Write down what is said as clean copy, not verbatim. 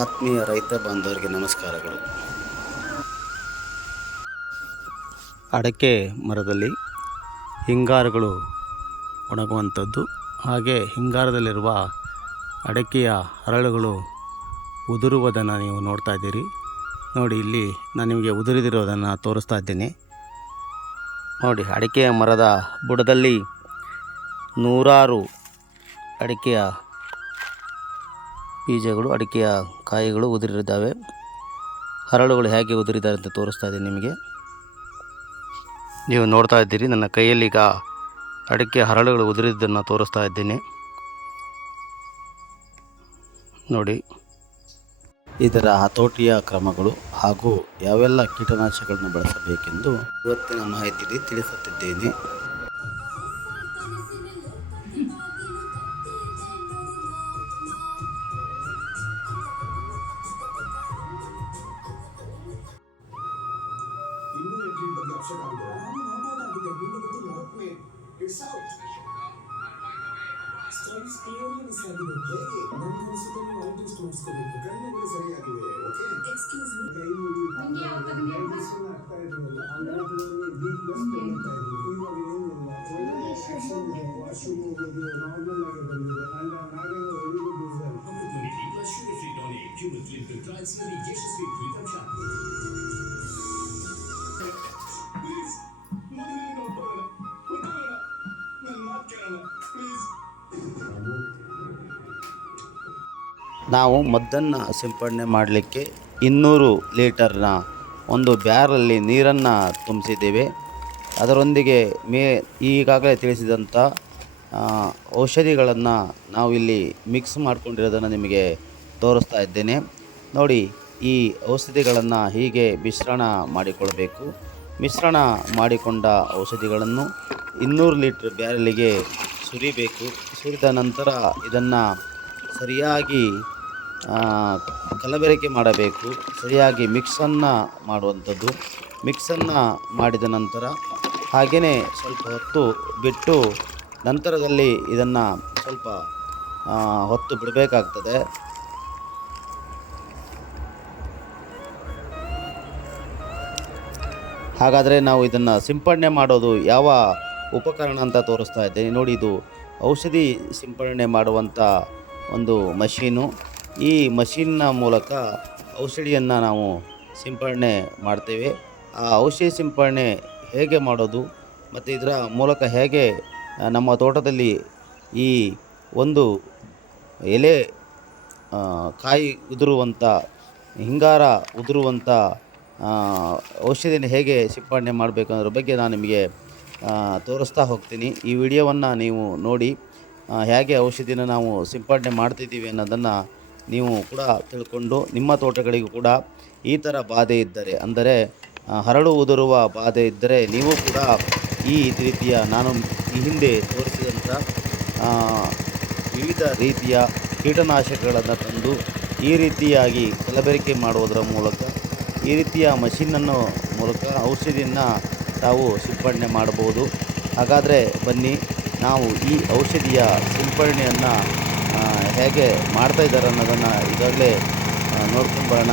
ಆತ್ಮೀಯ ರೈತ ಬಾಂಧವರಿಗೆ ನಮಸ್ಕಾರಗಳು. ಅಡಕೆ ಮರದಲ್ಲಿ ಹಿಂಗಾರುಗಳು ಒಣಗುವಂಥದ್ದು, ಹಾಗೆ ಹಿಂಗಾರದಲ್ಲಿರುವ ಅಡಕೆಯ ಹರಳುಗಳು ಉದುರುವುದನ್ನು ನೀವು ನೋಡ್ತಾ ಇದ್ದೀರಿ. ನೋಡಿ, ಇಲ್ಲಿ ನಾನು ನಿಮಗೆ ಉದುರಿದಿರೋದನ್ನು ತೋರಿಸ್ತಾ ಇದ್ದೀನಿ. ನೋಡಿ, ಅಡಿಕೆಯ ಮರದ ಬುಡದಲ್ಲಿ ನೂರಾರು ಅಡಿಕೆಯ ಬೀಜಗಳು, ಅಡಿಕೆಯ ಕಾಯಿಗಳು ಉದುರಿದ್ದಾವೆ. ಹರಳುಗಳು ಹೇಗೆ ಉದುರಿದ್ದಾರೆ ಅಂತ ತೋರಿಸ್ತಾ ಇದ್ದೀನಿ ನಿಮಗೆ. ನೀವು ನೋಡ್ತಾ ಇದ್ದೀರಿ, ನನ್ನ ಕೈಯಲ್ಲೀಗ ಅಡಿಕೆ ಹರಳುಗಳು ಉದುರಿದ್ದನ್ನು ತೋರಿಸ್ತಾ ಇದ್ದೀನಿ. ನೋಡಿ, ಇದರ ಹತೋಟಿಯ ಕ್ರಮಗಳು ಹಾಗೂ ಯಾವೆಲ್ಲ ಕೀಟನಾಶಕಗಳನ್ನು ಬಳಸಬೇಕೆಂದು ಇವತ್ತಿನ ಮಾಹಿತಿಯಲ್ಲಿ ತಿಳಿಸುತ್ತಿದ್ದೇನೆ. ನಾವು ಮದ್ದನ್ನು ಸಿಂಪಡಣೆ ಮಾಡಲಿಕ್ಕೆ 200 ಲೀಟರ್ನ ಒಂದು ಬ್ಯಾರಲ್ಲಿ ನೀರನ್ನು ತುಂಬಿಸಿದ್ದೇವೆ. ಅದರೊಂದಿಗೆ ಈಗಾಗಲೇ ತಿಳಿಸಿದಂಥ ಔಷಧಿಗಳನ್ನು ನಾವು ಇಲ್ಲಿ ಮಿಕ್ಸ್ ಮಾಡ್ಕೊಂಡಿರೋದನ್ನು ನಿಮಗೆ ತೋರಿಸ್ತಾ ಇದ್ದೇನೆ. ನೋಡಿ, ಈ ಔಷಧಿಗಳನ್ನು ಹೀಗೆ ಮಿಶ್ರಣ ಮಾಡಿಕೊಳ್ಬೇಕು. ಮಿಶ್ರಣ ಮಾಡಿಕೊಂಡ ಔಷಧಿಗಳನ್ನು 200 ಲೀಟ್ರ್ ಬ್ಯಾರಲಿಗೆ ಸುರಿಬೇಕು. ಸುರಿದ ನಂತರ ಇದನ್ನು ಸರಿಯಾಗಿ ಕಲಬೆರಕೆ ಮಾಡಬೇಕು. ಸರಿಯಾಗಿ ಮಿಕ್ಸನ್ನು ಮಾಡುವಂಥದ್ದು. ಮಿಕ್ಸನ್ನು ಮಾಡಿದ ನಂತರ ಹಾಗೆಯೇ ಸ್ವಲ್ಪ ಹೊತ್ತು ಬಿಟ್ಟು ನಂತರದಲ್ಲಿ ಇದನ್ನು ಸ್ವಲ್ಪ ಹೊತ್ತು ಬಿಡಬೇಕಾಗ್ತದೆ. ಹಾಗಾದರೆ ನಾವು ಇದನ್ನು ಸಿಂಪಡಣೆ ಮಾಡೋದು ಯಾವ ಉಪಕರಣ ಅಂತ ತೋರಿಸ್ತಾ ಇದ್ದೇನೆ. ನೋಡಿ, ಇದು ಔಷಧಿ ಸಿಂಪಡಣೆ ಮಾಡುವಂಥ ಒಂದು ಮಷೀನು. ಈ ಮಷೀನ್ನ ಮೂಲಕ ಔಷಧಿಯನ್ನು ನಾವು ಸಿಂಪಡಣೆ ಮಾಡ್ತೇವೆ. ಆ ಔಷಧಿ ಸಿಂಪಡಣೆ ಹೇಗೆ ಮಾಡೋದು ಮತ್ತು ಇದರ ಮೂಲಕ ಹೇಗೆ ನಮ್ಮ ತೋಟದಲ್ಲಿ ಈ ಒಂದು ಎಲೆ ಕಾಯಿ ಉದುರುವಂಥ, ಹಿಂಗಾರ ಉದುರುವಂಥ ಔಷಧಿಯನ್ನು ಹೇಗೆ ಸಿಂಪಡಣೆ ಮಾಡಬೇಕು ಅನ್ನೋದ್ರ ಬಗ್ಗೆ ನಾನು ನಿಮಗೆ ತೋರಿಸ್ತಾ ಹೋಗ್ತೀನಿ. ಈ ವಿಡಿಯೋವನ್ನು ನೀವು ನೋಡಿ ಹೇಗೆ ಔಷಧಿನ ನಾವು ಸಿಂಪಡಣೆ ಮಾಡ್ತಿದ್ದೀವಿ ಅನ್ನೋದನ್ನು ನೀವು ಕೂಡ ತಿಳ್ಕೊಂಡು ನಿಮ್ಮ ತೋಟಗಳಿಗೂ ಕೂಡ ಈ ಥರ ಬಾಧೆ ಇದ್ದರೆ, ಅಂದರೆ ಹರಳು ಉದುರುವ ಬಾಧೆ ಇದ್ದರೆ ನೀವು ಕೂಡ ಈ ರೀತಿಯ ನಾನು ಈ ಹಿಂದೆ ತೋರಿಸಿದಂಥ ವಿವಿಧ ರೀತಿಯ ಕೀಟನಾಶಕಗಳನ್ನು ತಂದು ಈ ರೀತಿಯಾಗಿ ಕಲಬೆರಕೆ ಮಾಡುವುದರ ಮೂಲಕ, ಈ ರೀತಿಯ ಮಷೀನನ್ನು ಮೂಲಕ ಔಷಧಿಯನ್ನು ತಾವು ಸಿಂಪಡಣೆ ಮಾಡಬಹುದು. ಹಾಗಾದರೆ ಬನ್ನಿ, ನಾವು ಈ ಔಷಧಿಯ ಸಿಂಪಡಣೆಯನ್ನು ಹೇಗೆ ಮಾಡ್ತಾಯಿದ್ದಾರೆ ಅನ್ನೋದನ್ನು ಈಗಾಗಲೇ ನೋಡ್ಕೊಂಡು ಬರೋಣ.